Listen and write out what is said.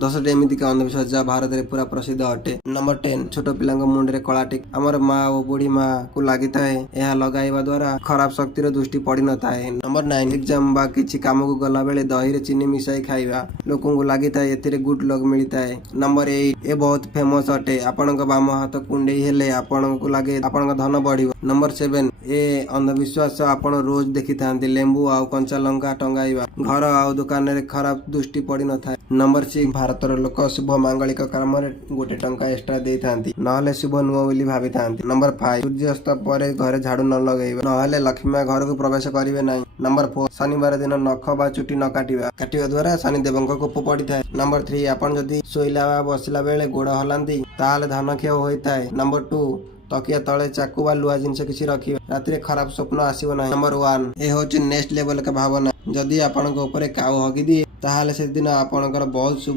10ଟି ଏମିତିକା ଅନ୍ଧବିଶ୍ୱାସ ଯାହା ଭାରତରେ ପୁରା ପ୍ରସିଦ୍ଧ ଅଟେ। ନମ୍ବର 10 ଛୋଟ ପିଲାଙ୍କ ମୁଣ୍ଡରେ କଳା ଟିକା। ଆମର ମା ଓ ବୁଢୀ ମା କୁ ଲାଗିଥାଏ ଏହା ଲଗାଇବା ଦ୍ୱାରା ଖରାପ ଶକ୍ତିର ଦୃଷ୍ଟି ପଡିନଥାଏ। ନମ୍ବର 9 ଏକ୍ଜାମ ବା କିଛି କାମକୁ ଗଲାବେଳେ ଦହିରେ ଚିନି ମିଶାଇ ଖାଇବା। ଲୋକଙ୍କୁ ଲାଗିଥାଏ ଏଥିରେ ଗୁଡ୍ ଲକ୍ ମିଳିଥାଏ। ନମ୍ବର 8 ଏ ବହୁତ ଫେମସ ଅଟେ। ଆପଣଙ୍କ ବାମ ହାତ କୁଣ୍ଡେଇ ହେଲେ ଆପଣଙ୍କୁ ଲାଗେ ଆପଣଙ୍କ ଧନ ବଢିବ। ନମ୍ବର 7 ଏ ଅନ୍ଧବିଶ୍ୱାସ ଆପଣ ରୋଜ ଦେଖିଥାନ୍ତି ଲେମ୍ବୁ ଆଉ କଞ୍ଚା ଲଙ୍କା ଟଙ୍ଗାଇବା। ଘର ଆଉ ଦୋକାନରେ ଖରାପ ଦୃଷ୍ଟି ପଡିନଥାଏ। ନମ୍ବର 6 ଭାରତର ଲୋକ ଶୁଭ ମାଙ୍ଗଳିକ କାମରେ 1 ଟଙ୍କା ଏକ୍ସଟ୍ରା ଦେଇଥାନ୍ତି ନହେଲେ ଶୁଭ ନୁହଁ ବୋଲି ଭାବିଥାନ୍ତି। ନମ୍ବର 5 ସୂର୍ଯ୍ୟାସ୍ତ ପରେ ଘରେ ଝାଡୁ ନ ଲଗେଇବା ନହେଲେ ଲକ୍ଷ୍ମୀ ଘରକୁ ପ୍ରବେଶ କରିବେ ନାହିଁ। ନମ୍ବର 4 ଶନିବାର ଦିନ ନଖ ବା ଚୁଟି ନ କାଟିବା ଦ୍ୱାରା ଶନିଦେବଙ୍କ କୋପ ପଡିଥାଏ। ନମ୍ବର 3 ଆପଣ ଯଦି ଶୋଇଲା ବା ବସିଲା ବେଳେ ଗୋଡ ହଲାନ୍ତି ତାହେଲେ ଧନକ୍ଷୟ ହୋଇଥାଏ। ନମ୍ବର 2 ତକିଆ ତଳେ ଚାକୁ ବା ଲୁହା ଜିନିଷ କିଛି ରଖିବା ରାତିରେ ଖରାପ ସ୍ୱପ୍ନ ଆସିବ ନାହିଁ। ନମ୍ବର 1 ଏ ହଉଛି ନେକ୍ସଟ ଲେଭେଲ ଭାବନା। ଯଦି ଆପଣଙ୍କ ଉପରେ କାଉ ହଗିଦିଏ ତାହେଲେ ସେଦିନ ଆପଣଙ୍କର ବହୁତ ଶୁଭ